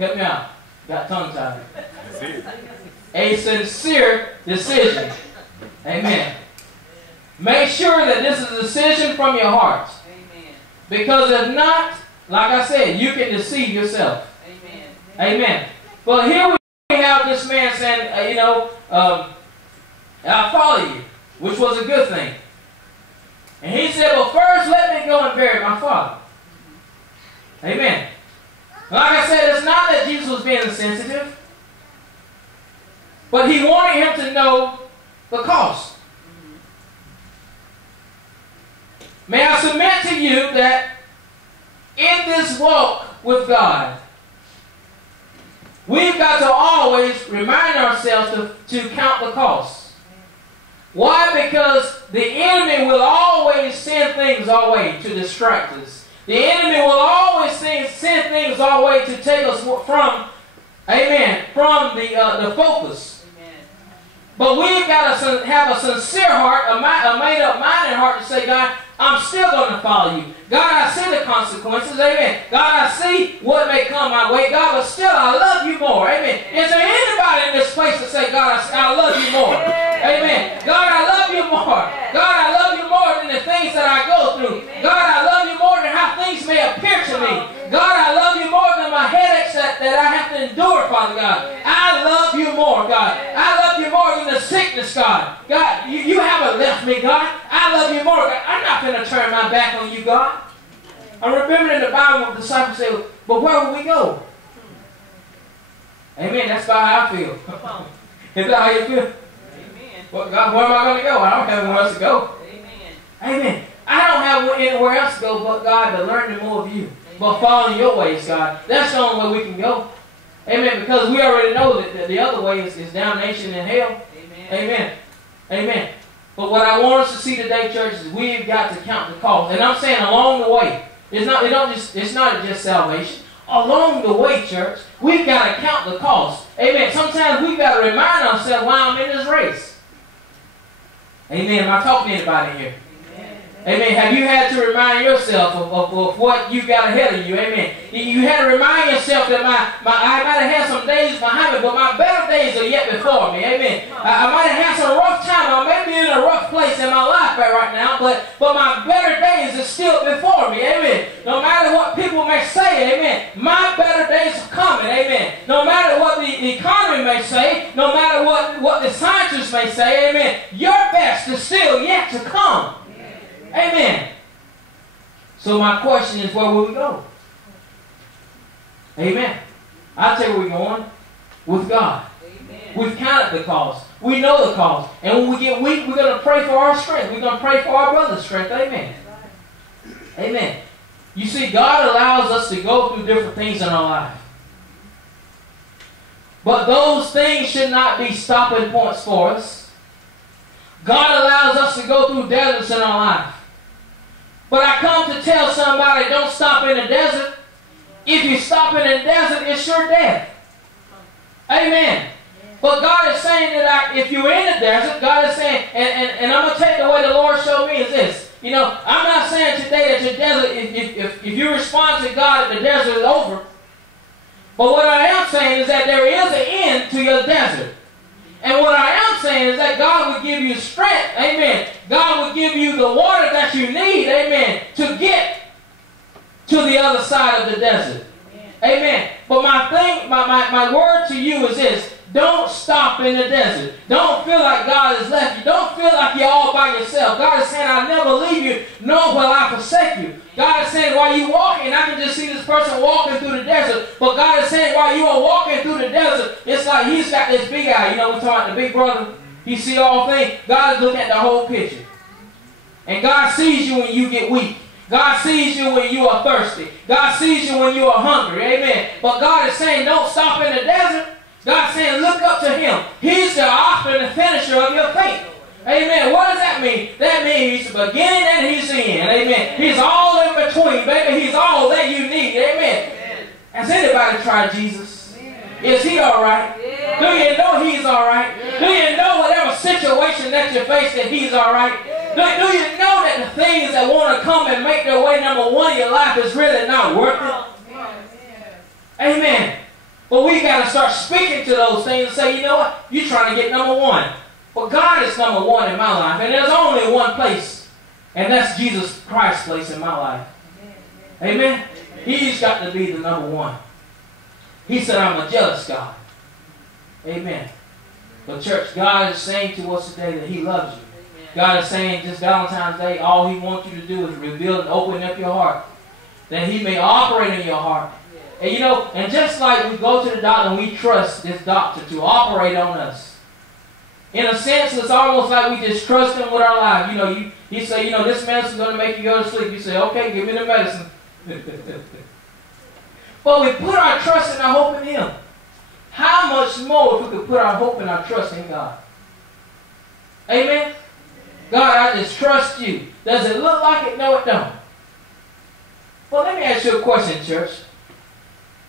Help me out. Got tongue tied. A sincere decision. Amen. Make sure that this is a decision from your heart. Amen. Because if not, like I said, you can deceive yourself. Amen. Amen. But here we have this man saying, I'll follow you, which was a good thing. And he said, well, first let me go and bury my father. Amen. Like I said, it's not that Jesus was being insensitive, but he wanted him to know the cost. May I submit to you that in this walk with God, we've got to always remind ourselves to count the cost. Why? Because the enemy will always send things our way to distract us. The enemy will always send things our way to take us from, amen, from the focus. Amen. But we've got to have a sincere heart, a made-up minded heart to say, God, I'm still going to follow you. God, I see the consequences. Amen. God, I see what may come my way. God, but still, I love you more. Amen. Is there anybody in this place to say, God, I love you more? Amen. God, I love you more. God, I love you more than the things that I go through. God, I love you more than how things may appear to me. God, I love you more than my headaches that I have to endure, Father God. I love you more, God. I love you more than the sickness, God. God, you haven't left me, God. I love you more, God. I'm not going to turn my back on you, God. I remember in the Bible, the disciples say, but where will we go? Amen. That's about how I feel. Is that how you feel? Amen. Well, God, where am I going to go? I don't have anywhere else to go. Amen. Amen. I don't have anywhere else to go but God to learn more of you. Amen. But following your ways, God. That's the only way we can go. Amen. Because we already know that the other way is damnation and hell. Amen. Amen. Amen. But what I want us to see today, church, is we've got to count the cost. And I'm saying along the way. It's not just salvation. Along the way, church, we've got to count the cost. Amen. Sometimes we've got to remind ourselves why I'm in this race. Amen. Am I talking to anybody here? Amen. Have you had to remind yourself of what you got ahead of you? Amen. You had to remind yourself that I might have had some days behind me, but my better days are yet before me. Amen. I might have had some rough time. I may be in a rough place in my life right now, but my better days are still before me. Amen. No matter what people may say, amen, my better days are coming. Amen. No matter what the economy may say, no matter what the scientists may say, amen, your best is still yet to come. Amen. So my question is, where will we go? Amen. I'll tell you where we're going. With God. Amen. We've counted the cost. We know the cost. And when we get weak, we're going to pray for our strength. We're going to pray for our brother's strength. Amen. Amen. You see, God allows us to go through different things in our life. But those things should not be stopping points for us. God allows us to go through deserts in our life. But I come to tell somebody, don't stop in the desert. If you stop in the desert, it's your death. Amen. But God is saying that if you're in the desert, God is saying, and I'm going to take the way the Lord showed me is this. You know, I'm not saying today that your desert, if you respond to God, the desert is over. But what I am saying is that there is an end to your desert. And what I am saying is that God will give you strength, amen. God will give you the water that you need, amen, to get to the other side of the desert. Amen. But my word to you is this. Don't stop in the desert. Don't feel like God has left you. Don't feel like you're all by yourself. God is saying, I'll never leave you, nor will I forsake you. God is saying, while you're walking, I can just see this person walking through the desert. But God is saying, while you are walking through the desert, it's like he's got this big eye. You know, we're talking about the big brother. He sees all things. God is looking at the whole picture. And God sees you when you get weak. God sees you when you are thirsty. God sees you when you are hungry. Amen. But God is saying, don't stop in the desert. God's saying, look up to Him. He's the author and the finisher of your faith. Amen. What does that mean? That means He's the beginning and He's the end. Amen. He's all in between, baby. He's all that you need. Amen. Has anybody tried Jesus? Is He all right? Do you know He's all right? Do you know whatever situation that you face that He's all right? Do you know that the things that want to come and make their way number one in your life is really not worth it? Amen. But we got to start speaking to those things and say, you know what? You're trying to get number one. But God is number one in my life. And there's only one place. And that's Jesus Christ's place in my life. Amen? He's got to be the number one. He said, I'm a jealous God. Amen. But church, God is saying to us today that He loves you. God is saying this Valentine's Day, all He wants you to do is reveal and open up your heart. That He may operate in your heart. And you know, and just like we go to the doctor and we trust this doctor to operate on us. In a sense, it's almost like we just trust Him with our life. You know, He say, you know, this medicine's going to make you go to sleep. You say, okay, give me the medicine. But we put our trust and our hope in Him. How much more if we could put our hope and our trust in God? Amen? God, I just trust you. Does it look like it? No, it don't. Well, let me ask you a question, church.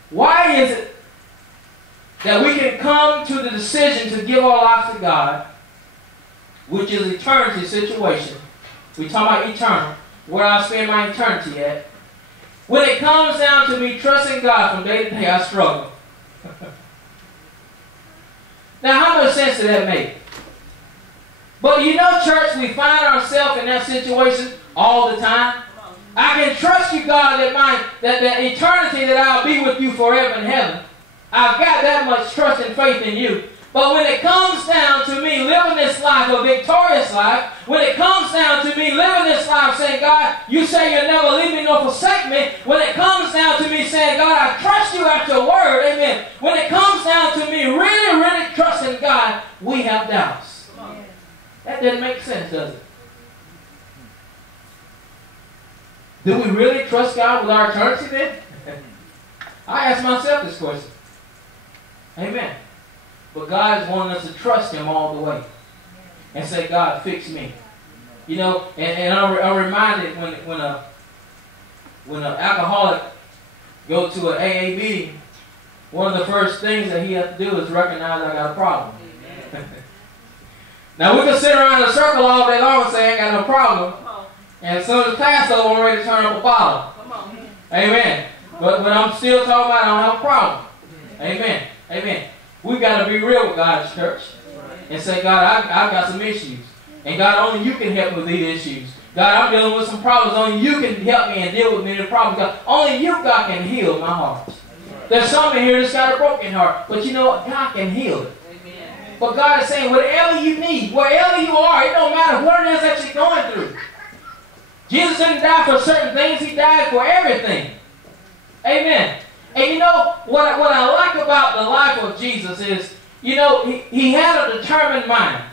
Why is it that we can come to the decision to give our lives to God, which is eternity situation? We talk about eternal, where I spend my eternity at. When it comes down to me trusting God from day to day, I struggle. Now, how much sense does that make? But you know, church, we find ourselves in that situation all the time. I can trust you, God, that eternity that I'll be with you forever in heaven. I've got that much trust and faith in you. But when it comes down to me living this life, a victorious life, when it comes down to me living this life saying, God, you say you'll never leave me nor forsake me, when it comes down to me saying, God, I trust you at your word, amen. When it comes down to me really, really trusting God, we have doubts. That doesn't make sense, does it? Do we really trust God with our eternity then? I ask myself this question. Amen. But God is wanting us to trust Him all the way. And say, God, fix me. You know, and I'm reminded when an alcoholic goes to an AA meeting, one of the first things that he has to do is recognize I got a problem. Now we can sit around in a circle all day long and say I ain't got no problem. And as soon as the pastor I'm ready to turn up a bottle. Amen. But I'm still talking about I don't have a problem. Amen. Amen. We've got to be real with God's church. And say, God, I've got some issues. And God, only you can help me with these issues. God, I'm dealing with some problems. Only you can help me and deal with me in the problems. God, only you, God, can heal my heart. There's some in here that's got a broken heart. But you know what? God can heal it. But God is saying, whatever you need, wherever you are, it don't matter what it is that you're going through. Jesus didn't die for certain things. He died for everything. Amen. And you know, what I like about the life of Jesus is, you know, he had a determined mind.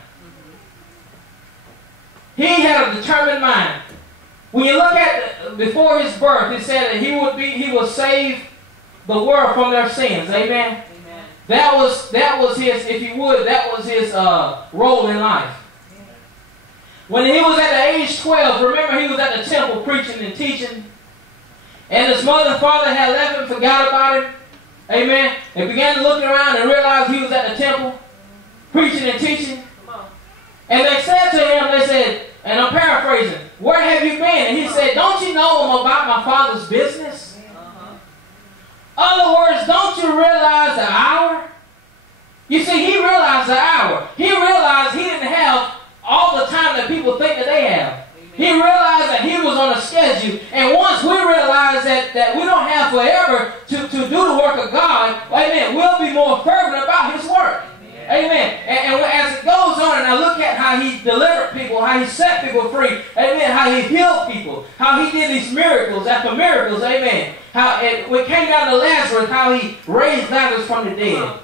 He had a determined mind. When you look at before His birth, He said that He would save the world from their sins. Amen. That was His, if you would, that was His role in life. When He was at the age 12, remember He was at the temple preaching and teaching. And His mother and father had left Him, forgot about Him. Amen. They began to look around and realize He was at the temple preaching and teaching. And they said to Him, they said, and I'm paraphrasing, where have you been? And He said, don't you know I'm about my Father's business? Other words, don't you realize the hour? You see, He realized the hour. He realized He didn't have all the time that people think that they have. He realized that He was on a schedule. And once we realize that we don't have forever to do the work of God, amen, we'll be more fervent about His work. Amen. And as it goes on, and I look at how He delivered people, how He set people free, amen, how He healed people, how He did these miracles after miracles, amen. How when it came down to Lazarus, how He raised Lazarus from the dead.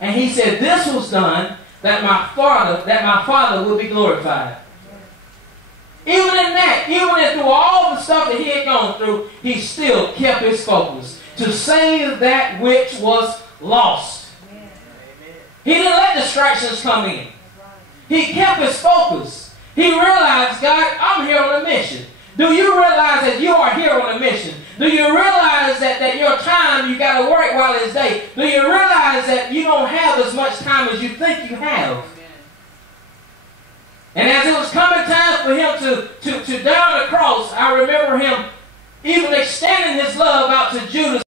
And He said, this was done that my Father would be glorified. Even in that, even through all the stuff that He had gone through, He still kept His focus to save that which was lost. He didn't let distractions come in. He kept His focus. He realized, God, I'm here on a mission. Do you realize that you are here on a mission? Do you realize that your time, you got to work while it's day? Do you realize that you don't have as much time as you think you have? And as it was coming time for Him to die on the cross, I remember Him even extending His love out to